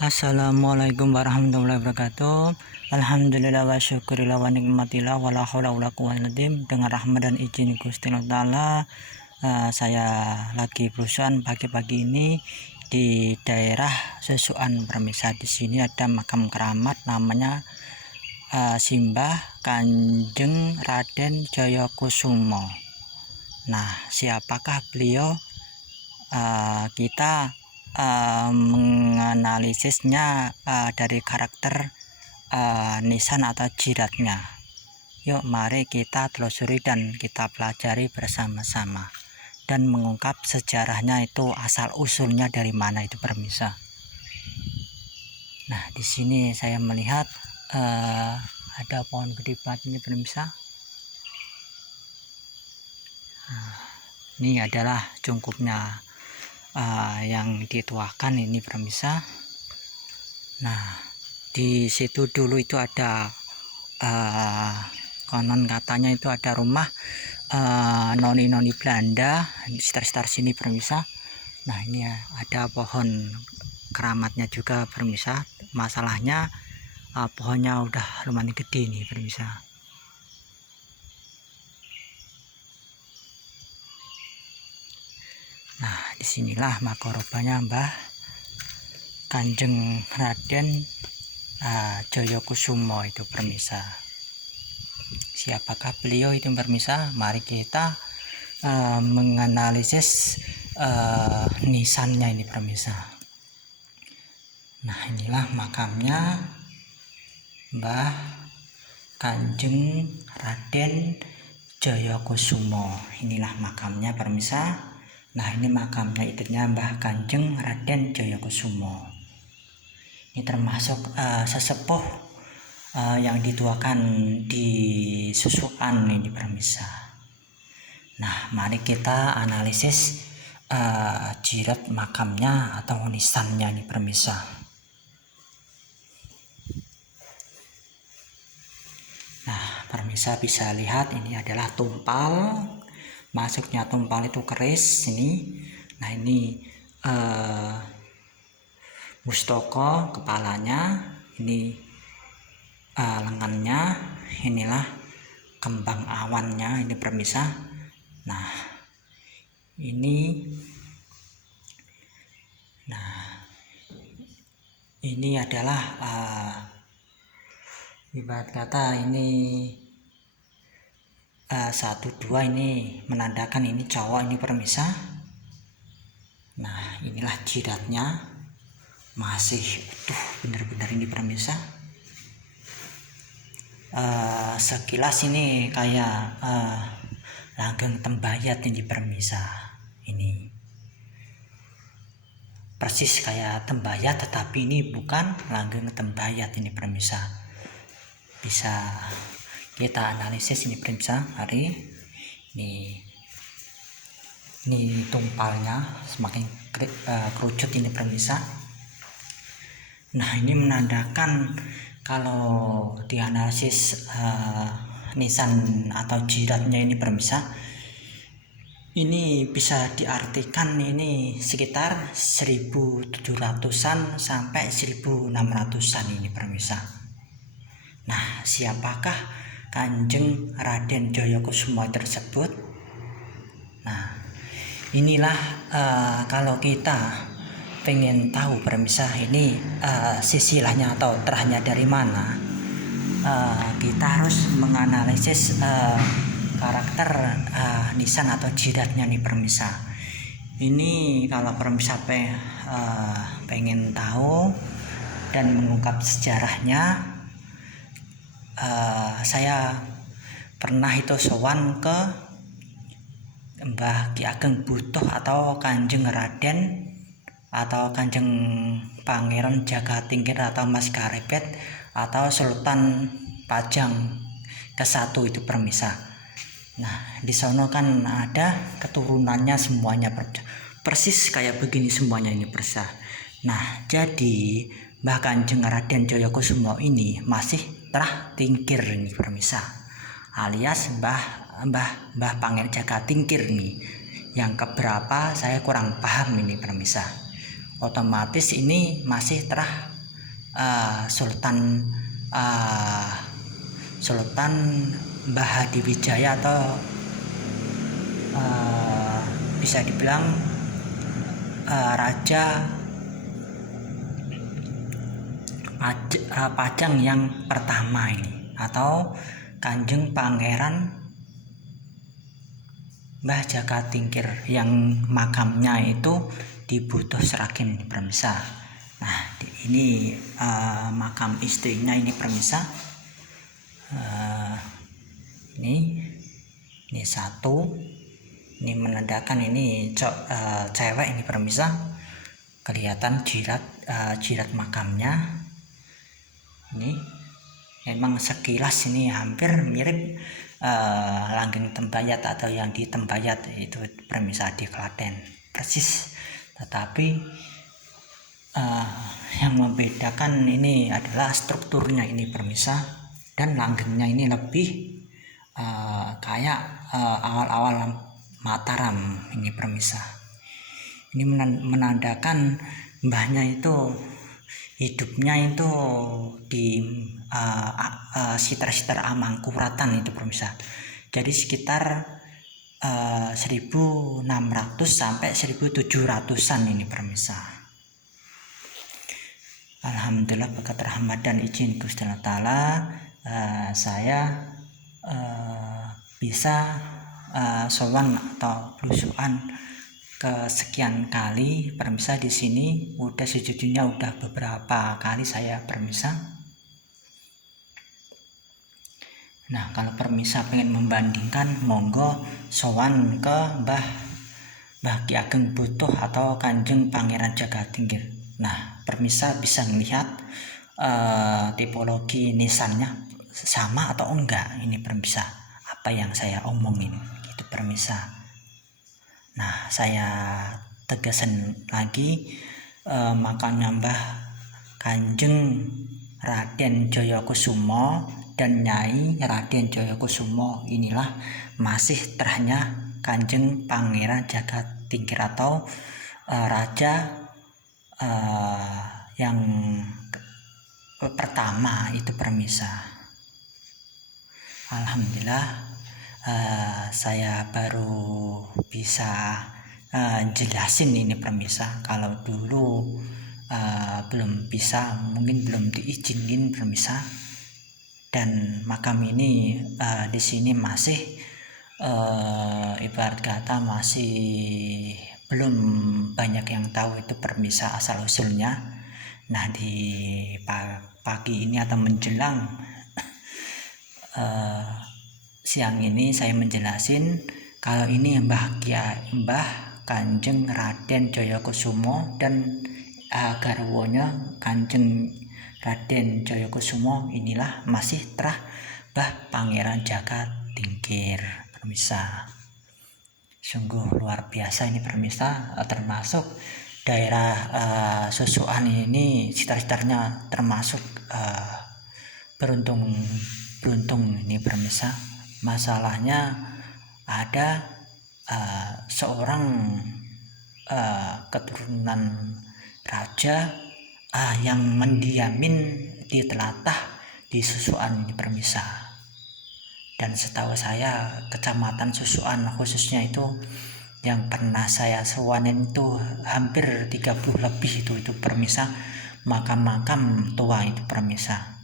Assalamualaikum warahmatullahi wabarakatuh. Alhamdulillah wa syukurillah wa nikmatillah wa la haula wa la quwwata illa billah. Dengan rahmat dan izin Gusti Allah Ta'ala, saya lagi berusaha pagi-pagi ini di daerah Sesuan Permisa. Di sini ada makam keramat namanya Simbah Kanjeng Raden Jayakusumo. Nah, siapakah beliau? Kita menganalisisnya dari karakter nisan atau jiratnya. Yuk mari kita telusuri dan kita pelajari bersama-sama dan mengungkap sejarahnya, itu asal usulnya dari mana itu permisa. Nah, di sini saya melihat ada pohon gede banget ini permisa. Ini adalah cungkupnya yang dituakan ini permisa. Nah, di situ dulu itu ada konon katanya itu ada rumah noni-noni Belanda di sekitar sini permisa. Nah, ini ada pohon keramatnya juga permisa. Masalahnya pohonnya udah lumayan gede nih permisa. Nah, disinilah makorobanya Mbah Kanjeng Raden Jayakusumo itu permisa. Siapakah beliau itu permisa? Mari kita menganalisis nisannya ini permisa. Nah, inilah makamnya Mbah Kanjeng Raden Jayakusumo. Inilah makamnya permisa. Nah, ini makamnya idenya Mbah Kanjeng Raden Jayakusumo. Ini termasuk sesepuh yang dituakan di Susuan ini permisa. Nah, mari kita analisis jirat makamnya atau nisannya ini permisa. Nah, permisa bisa lihat ini adalah tumpal. Masuknya tumpal itu keris ini. Nah, ini mustoko kepalanya, ini lengannya, inilah kembang awannya ini permisa. Nah, ini adalah ibarat kata ini 1-2 ini menandakan ini cowok ini permisa. Nah, inilah jidatnya masih utuh benar-benar ini permisa. Sekilas ini kayak langgeng tembayat ini permisa. Ini persis kayak tembayat, tetapi ini bukan langgeng tembayat ini permisa. Bisa kita analisis ini permisa. Mari ini tumpalnya semakin kerucut ini permisa. Nah, ini menandakan kalau dianalisis nisan atau jiratnya ini permisa, ini bisa diartikan ini sekitar 1700-an sampai 1600-an ini permisa. Nah, siapakah Kanjeng Raden Jayakusumo tersebut? Nah, inilah kalau kita pengen tahu permisa ini silsilahnya atau terahnya dari mana, kita harus menganalisis karakter nisan atau jidatnya nih permisa. Ini kalau permisa pengen tahu dan mengungkap sejarahnya, saya pernah itu sowan ke Mbah Ki Ageng Butuh atau Kanjeng Raden atau Kanjeng Pangeran Jagatingkir atau Mas Karepet atau Sultan Pajang ke-1 itu permisa. Nah, di sana kan ada keturunannya semuanya persis kayak begini semuanya ini persa. Nah, jadi Mbah Kanjeng Raden Jayakusumo ini masih telah tingkir ini permisa, alias Mbah Pangeran Jagatingkir nih. Yang keberapa saya kurang paham ini permisa. otomatis ini masih terah Sultan Mbah Hadiwijaya atau bisa dibilang Raja Pajang yang pertama ini, atau Kanjeng Pangeran Mbah Jakatingkir yang makamnya itu di Butuh Sragen ini permisa. Nah ini makam istrinya ini permisa. Ini satu, ini menandakan ini cewek ini permisa, kelihatan jirat makamnya. Ini memang sekilas ini hampir mirip Langgeng Tembayat atau yang di Tembayat itu permisa di Klaten persis, tetapi yang membedakan ini adalah strukturnya ini permisa, dan langgengnya ini lebih kayak awal-awal Mataram ini permisa. Ini menandakan mbahnya itu hidupnya itu di sekitar Amangkuratan itu permisa. Jadi sekitar 1600 sampai 1700-an ini permisa. Alhamdulillah berkat rahmat dan izin Gusti Allah Ta'ala, saya bisa sowan atau blusukan kesekian kali permisa di sini. Udah sejujurnya udah beberapa kali saya permisa. Nah kalau permisa pengen membandingkan, monggo sowan ke Mbah Ki Ageng Butuh atau Kanjeng Pangeran Jakatingkir. Nah permisa bisa melihat tipologi nisannya sama atau enggak ini permisa, apa yang saya omongin gitu permisa. Nah saya tegasan lagi, makamnya Mbah Kanjeng Raden Jayakusumo dan Nyai Raden Jayakusumo inilah masih terahnya Kanjeng Pangeran Jakatingkir atau raja yang pertama itu permisa. Alhamdulillah saya baru bisa jelasin ini permisa. Kalau dulu belum bisa, mungkin belum diizinin permisa. Dan makam ini di sini masih ibarat kata masih belum banyak yang tahu itu permisa asal usulnya. Nah di pagi ini atau menjelang siang ini saya menjelasin kalau ini Mbah Kanjeng Raden Jayakusumo dan garwonya Kanjeng Raden Jayakusumo inilah masih terah Mbah Pangeran Jakatingkir permisa. Sungguh luar biasa ini permisa, termasuk daerah Susuan ini sekitar-sekitarnya termasuk beruntung ini permisa. Masalahnya ada seorang keturunan raja yang mendiamin di telatah di Susuan ini permisa. Dan setahu saya kecamatan Susuan khususnya itu yang pernah saya sewanin itu hampir 30 lebih itu permisa, makam-makam tua itu permisa.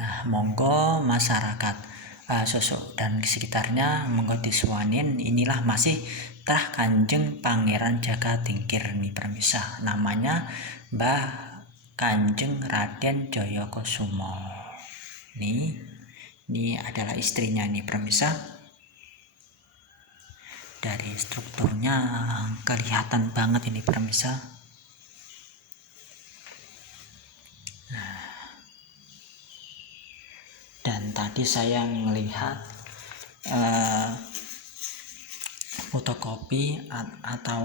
Nah monggo masyarakat Susuk dan sekitarnya monggo disuanin, inilah masih terah Kanjeng Pangeran Jakatingkir nih permisa, namanya Mbah Kanjeng Raden Jayakusumo. Ini adalah istrinya nih permisa. Dari strukturnya kelihatan banget ini permisa. Nah, dan tadi saya melihat fotokopi atau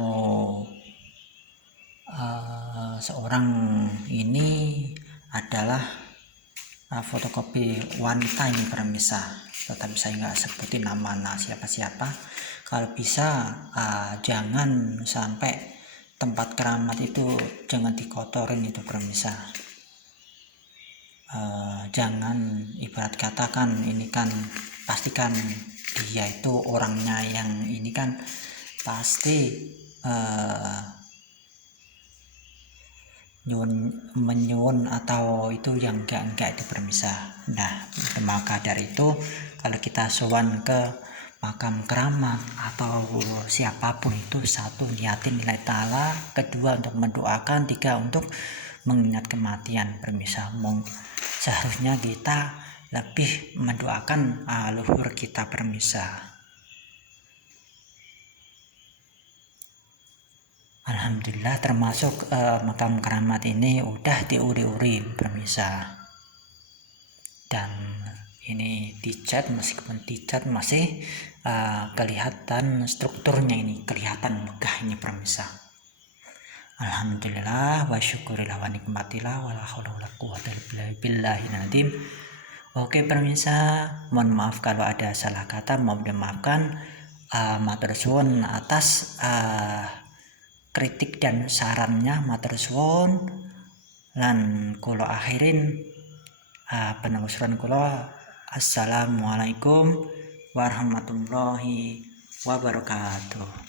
seorang ini adalah fotokopi wanita ini permisa, tetapi saya nggak sebutin nama siapa-siapa. Kalau bisa jangan sampai tempat keramat itu jangan dikotorin itu permisa. Jangan ibarat katakan ini kan pastikan dia itu orangnya yang ini kan pasti menyuun atau itu yang enggak itu permisa. Nah, maka dari itu kalau kita sowan ke makam keramat atau siapapun itu, satu niatin nilai ta'ala, kedua untuk mendoakan, tiga untuk mengingat kematian permisa. Seharusnya kita lebih mendoakan leluhur kita permisa. Alhamdulillah termasuk makam keramat ini udah diuri-uri permisa, dan ini dicat, meskipun dicat masih kelihatan strukturnya, ini kelihatan megahnya permisa. Alhamdulillah wa syukurillah wa nikmatillah wa la haula wa la quwwata illa billahil azim. Oke permisa, mohon maaf kalau ada salah kata, mohon dimaafkan. Matur suwun atas kritik dan sarannya, matur suwun. Lan kula akhirin penelusuran kula. Assalamualaikum warahmatullahi wabarakatuh.